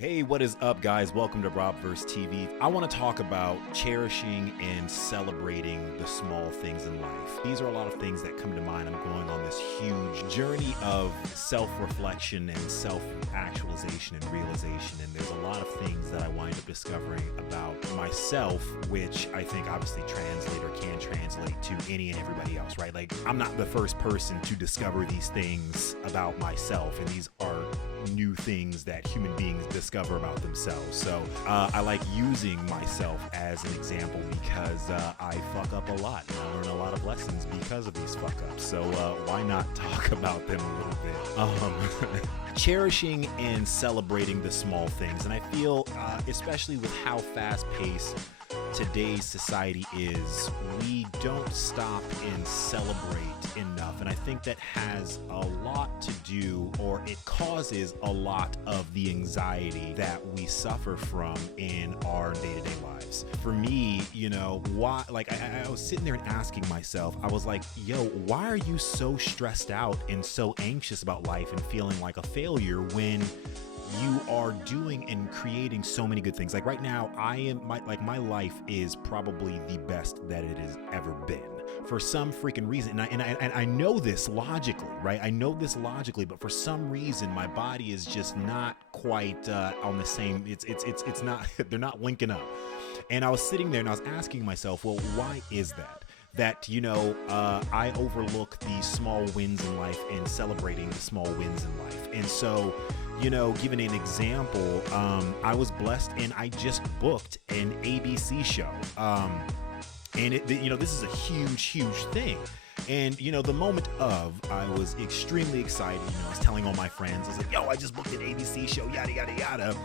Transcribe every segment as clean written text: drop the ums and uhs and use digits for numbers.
Hey, what is up, guys? Welcome to Robverse TV. I want to talk about cherishing and celebrating the small things in life. These are a lot of things that come to mind. I'm going on this huge journey of self-reflection and self-actualization and realization, and there's a lot of things that I wind up discovering about myself, which I think obviously translate or can translate to any and everybody else, right? Like, I'm not the first person to discover these things about myself, and these are new things that human beings discover about themselves. So I like using myself as an example because I fuck up a lot and I learn a lot of lessons because of these fuck ups. So why not talk about them a little bit? Cherishing and celebrating the small things. And I feel, especially with how fast paced today's society is, we don't stop and celebrate enough. And I think that has a lot to do, or it causes a lot of the anxiety that we suffer from in our day-to-day lives. For me, why, like I was sitting there and asking myself, I was like, yo, why are you so stressed out and so anxious about life and feeling like a failure when you are doing and creating so many good things? Like right now, my life is probably the best that it has ever been for some freaking reason. And I know this logically, right? I know this logically, but for some reason, my body is just not quite on the same. It's not. They're not linking up. And I was sitting there and I was asking myself, well, why is that? I overlook the small wins in life and celebrating the small wins in life. And so, giving an example, I was blessed and I just booked an ABC show. And this is a huge thing. And, the moment of, I was extremely excited. I was telling all my friends, I was like, yo, I just booked an ABC show, yada, yada, yada.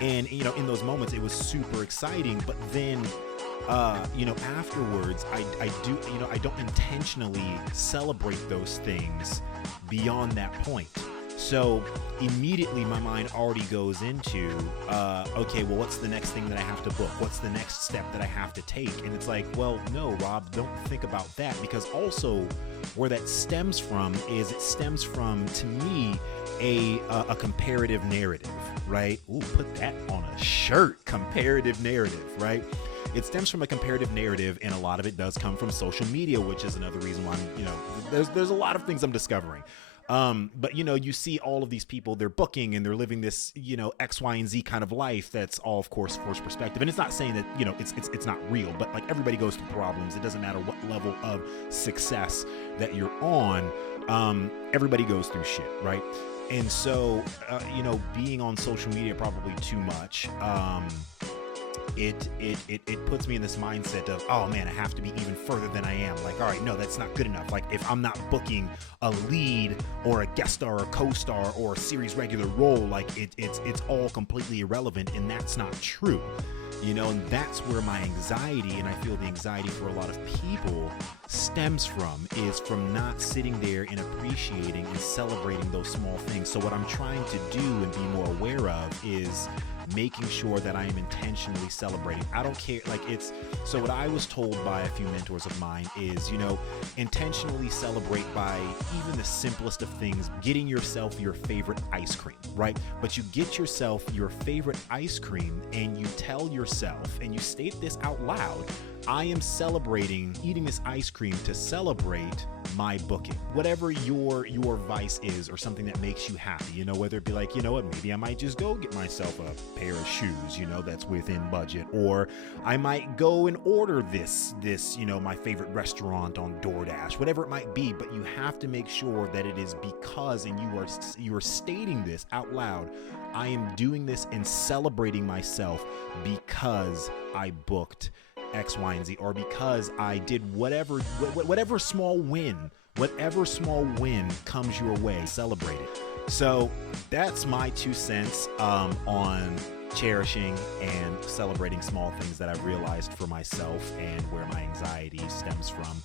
And, in those moments, it was super exciting. But then, afterwards, I don't intentionally celebrate those things beyond that point. So immediately my mind already goes into, okay, well, what's the next thing that I have to book? What's the next step that I have to take? And it's like, well, no, Rob, don't think about that, because also where that stems from is it stems from, to me, a comparative narrative, right? Ooh, put that on a shirt, comparative narrative, right? It stems from a comparative narrative, and a lot of it does come from social media, which is another reason why there's a lot of things I'm discovering. But you see all of these people, they're booking and they're living this, X, Y, and Z kind of life. That's all, of course, forced perspective. And it's not saying that, it's not real, but like everybody goes through problems. It doesn't matter what level of success that you're on. Everybody goes through shit, right? And so, being on social media probably too much, it puts me in this mindset of, oh man, I have to be even further than I am. Like, all right, no, that's not good enough. Like, if I'm not booking a lead or a guest star or co-star or a series regular role, like it's all completely irrelevant, and that's not true. And that's where my anxiety, and I feel the anxiety for a lot of people stems from, is from not sitting there and appreciating and celebrating those small things. So what I'm trying to do and be more aware of is making sure that I am intentionally celebrating. I don't care, so what I was told by a few mentors of mine is, intentionally celebrate by even the simplest of things, getting yourself your favorite ice cream, right? But you get yourself your favorite ice cream and you tell yourself, and you state this out loud, I am celebrating eating this ice cream to celebrate my booking. Whatever your vice is, or something that makes you happy, whether it be like, maybe I might just go get myself a pair of shoes, that's within budget, or I might go and order this, my favorite restaurant on DoorDash, whatever it might be. But you have to make sure that it is because, and you are stating this out loud, I am doing this and celebrating myself because I booked X, Y, and Z, or because I did whatever small win comes your way, celebrate it. So that's my 2 cents on cherishing and celebrating small things that I've realized for myself and where my anxiety stems from.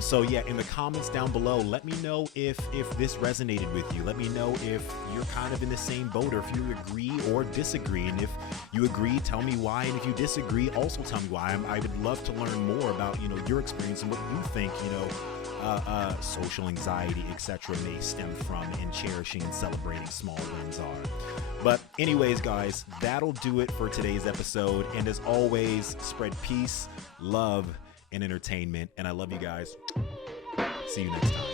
So yeah, in the comments down below, let me know if this resonated with you. Let me know if you're kind of in the same boat, or if you agree or disagree. And if you agree, tell me why. And if you disagree, also tell me why. I would love to learn more about, your experience and what you think, social anxiety, etc. may stem from, and cherishing and celebrating small wins are. But anyways, guys, that'll do it for today's episode. And as always, spread peace, love, and entertainment. And I love you guys. See you next time.